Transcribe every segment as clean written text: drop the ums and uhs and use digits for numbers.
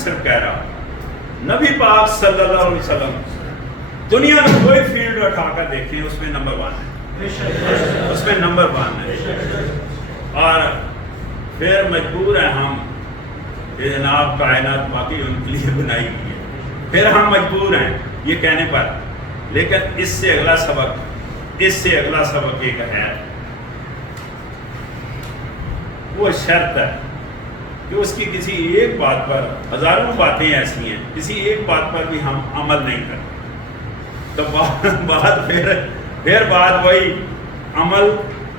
صرف کہہ رہا نبی پاک صلی اللہ علیہ وسلم دنیا میں کوئی فیلڈ اٹھا کر دیکھیں اس میں نمبر 1 ہے، اس میں نمبر 1 ہے۔ اور پھر مجبور ہیں ہم کہ جناب کائنات باقی ان کے لیے بنائی گئی ہے، پھر ہم مجبور ہیں یہ کہنے پر، لیکن اس سے اگلا سبق ایک ہے، وہ شرط ہے کہ اس کی کسی ایک بات پر، ہزاروں باتیں ایسی ہیں، کسی ایک بات پر بھی ہم عمل نہیں کرتے تو پھر بات وہی عمل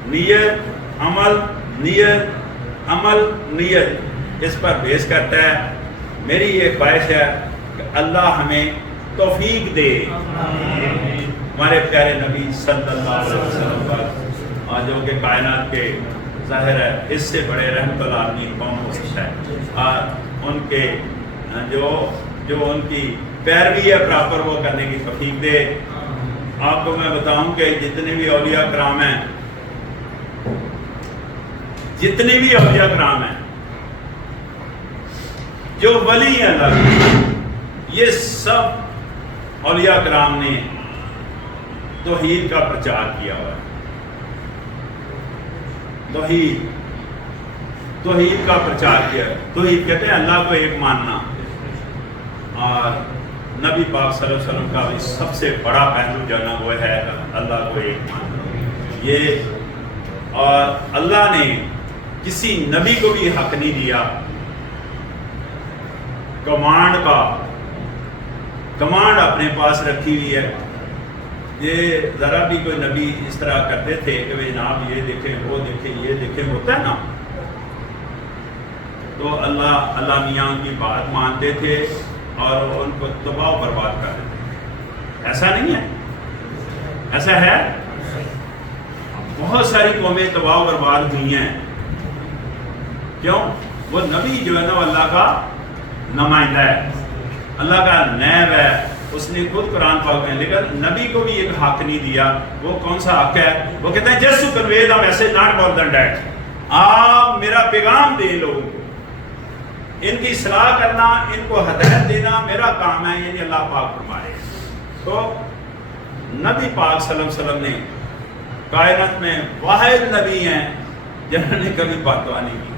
نیت، عمل نیت، عمل نیت، اس پر بیس کرتا ہے۔ میری یہ خواہش ہے کہ اللہ ہمیں توفیق دے ہمارے پیارے نبی صلی اللہ علیہ وسلم پر، جو کہ کائنات کے ظاہر ہے اس سے بڑے رحمت العالمین کون ہو سکتا ہے، اور ان کے جو ان کی پیروی ہے پراپر وہ کرنے کی توفیق دے۔ آپ کو میں بتاؤں کہ جتنے بھی اولیاء کرام ہیں، جتنے بھی اولیاء کرام ہیں جو ولی ہیں اللہ، یہ سب اولیاء کرام نے توحید کا پرچار کیا ہوا ہے۔ توحید کا پرچار کیا ہے۔ توحید کہتے ہیں اللہ کو ایک ماننا، اور نبی پاک صلی اللہ علیہ وسلم کا بھی سب سے بڑا پہلو جو ہے وہ ہے اللہ کو ایک ماننا یہ۔ اور اللہ نے کسی نبی کو بھی حق نہیں دیا کمانڈ کا، کمانڈ اپنے پاس رکھی ہوئی ہے۔ یہ ذرا بھی کوئی نبی اس طرح کرتے تھے کہ جناب یہ دیکھیں وہ دیکھیں یہ دیکھیں، ہوتا ہے نا، تو اللہ میاں ان کی بات مانتے تھے اور ان کو تباہ و برباد کر دیتے تھے۔ ایسا نہیں ہے؟ ایسا ہے؟ بہت ساری قومیں تباہ و برباد ہوئی ہیں، کیوں؟ وہ نبی جو ہے نا اللہ کا نمائندہ ہے، اللہ کا نیب ہے، اس نے خود قرآن پاک میں، لیکن نبی کو بھی ایک حق نہیں دیا۔ وہ کون سا حق ہے؟ وہ کہتے ہیں just to convey the message, not more than that, آپ میرا پیغام دے لوگوں کو، ان کی اصلاح کرنا، ان کو ہدایت دینا میرا کام ہے، یعنی اللہ پاک فرمائے۔ تو نبی پاک صلی اللہ علیہ وسلم نے کائنات میں واحد نبی ہیں جنہوں نے کبھی فتویٰ نہیں کی،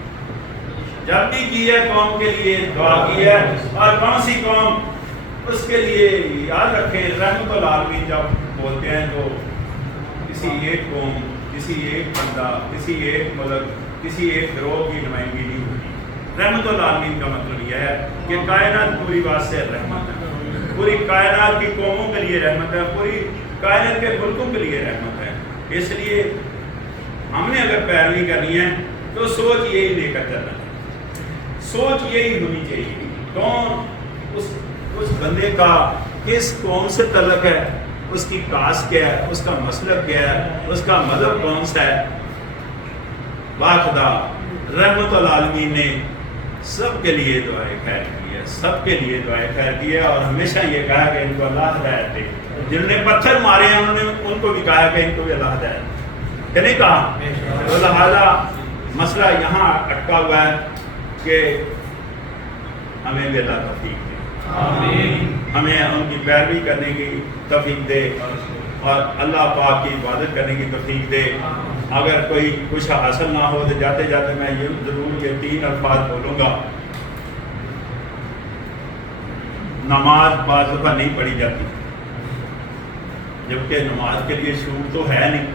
جب بھی کی ہے قوم کے لیے دعا کی ہے، اور کون سی قوم اس کے لیے یاد رکھیں، رحمت العالمین جب بولتے ہیں تو کسی ایک قوم، کسی ایک بندہ، کسی ایک ملک، کسی ایک گروہ کی نمائندگی نہیں ہوتی۔ رحمت العالمین کا مطلب یہ ہے کہ کائنات پوری بات سے رحمت ہے، پوری کائنات کی قوموں کے لیے رحمت ہے، پوری کائنات کے ملکوں کے لیے رحمت ہے۔ اس لیے ہم نے اگر پیروی کرنی ہے تو سوچ یہی لے کر چلنا ہے، سوچ یہی ہونی چاہیے، کون اس بندے کا کس قوم سے تعلق ہے، اس کی کاسٹ کیا ہے، اس کا مسلک کیا ہے، اس کا مذہب کون سا ہے۔ باخدا رحمت العالمین نے سب کے لیے دعائیں خیر کی ہے، سب کے لیے دعائیں خیر کی ہے، اور ہمیشہ یہ کہا کہ ان کو اللہ ہدایت دے۔ جنہوں نے پتھر مارے ہیں انہوں نے ان کو بھی کہا کہ ان کو بھی اللہ ہدایت دے، کہ نہیں کہا؟ تو لہٰذا مسئلہ یہاں اٹکا ہوا ہے کہ ہمیں بھی اللہ توفیق دے، ہمیں ان کی پیروی کرنے کی توفیق دے، اور اللہ پاک کی عبادت کرنے کی توفیق دے۔ اگر کوئی کچھ حاصل نہ ہو تو جاتے جاتے میں یہ ضرور یہ 3 الفاظ بولوں گا۔ نماز بعض دفعہ نہیں پڑھی جاتی، جبکہ نماز کے لیے چھوٹ تو ہے نہیں،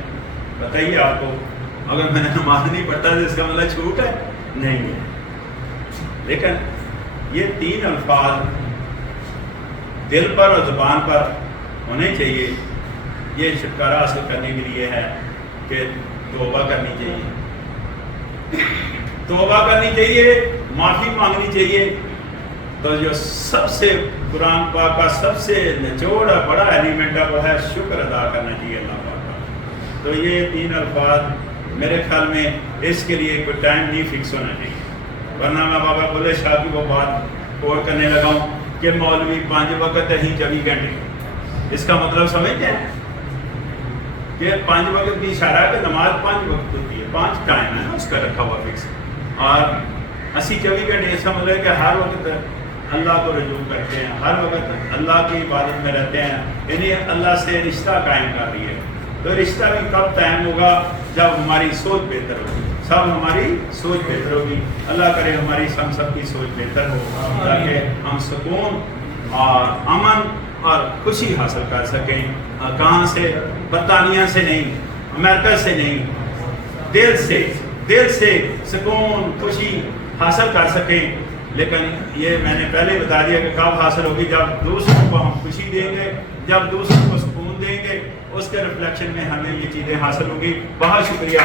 بتائیے آپ کو، اگر میں نے نماز نہیں پڑھتا تو اس کا مطلب چھوٹ ہے؟ نہیں ہے۔ لیکن یہ 3 الفاظ دل پر اور زبان پر ہونے چاہیے۔ یہ چھٹکارا حاصل کرنے کے لیے ہے کہ توبہ کرنی چاہیے، توبہ کرنی چاہیے، معافی مانگنی چاہیے۔ تو جو سب سے قرآن پاک کا سب سے نچوڑ اور بڑا ایلیمنٹ ہے وہ ہے شکر ادا کرنا چاہیے اللہ پاک کا۔ تو یہ 3 الفاظ میرے خیال میں اس کے لیے کوئی ٹائم نہیں فکس ہونا چاہیے، ورنہ میں بابا بلے شاہ کی وہ بات اور کرنے لگا ہوں کہ مولوی 5 وقت ہی 24 گھنٹے، اس کا مطلب سمجھتے ہیں کہ 5 وقت کی اشارہ ہے کہ نماز 5 وقت ہوتی ہے، 5 ٹائم ہے نا اس کا رکھا ہوا فکس، اور 80 24 گھنٹے اس کا مطلب ہے کہ ہر وقت اللہ کو رجوع کرتے ہیں، ہر وقت اللہ کی عبادت میں رہتے ہیں، یعنی اللہ سے رشتہ قائم کر رہی ہے. تو رشتہ بھی کب قائم ہوگا؟ جب ہماری سوچ بہتر ہوگی، سب ہماری سوچ بہتر ہوگی. اللہ کرے ہماری ہم سب کی سوچ بہتر ہو تاکہ ہم سکون اور امن اور خوشی حاصل کر سکیں. کہاں سے؟ برطانیہ سے نہیں، امریکہ سے نہیں، دل سے سکون خوشی حاصل کر سکیں. لیکن یہ میں نے پہلے بتا دیا کہ کب حاصل ہوگی؟ جب دوسروں کو ہم خوشی دیں گے، جب دوسروں کو سکون دیں گے، اس کے ریفلیکشن میں ہمیں یہ چیزیں حاصل ہوگی. بہت شکریہ.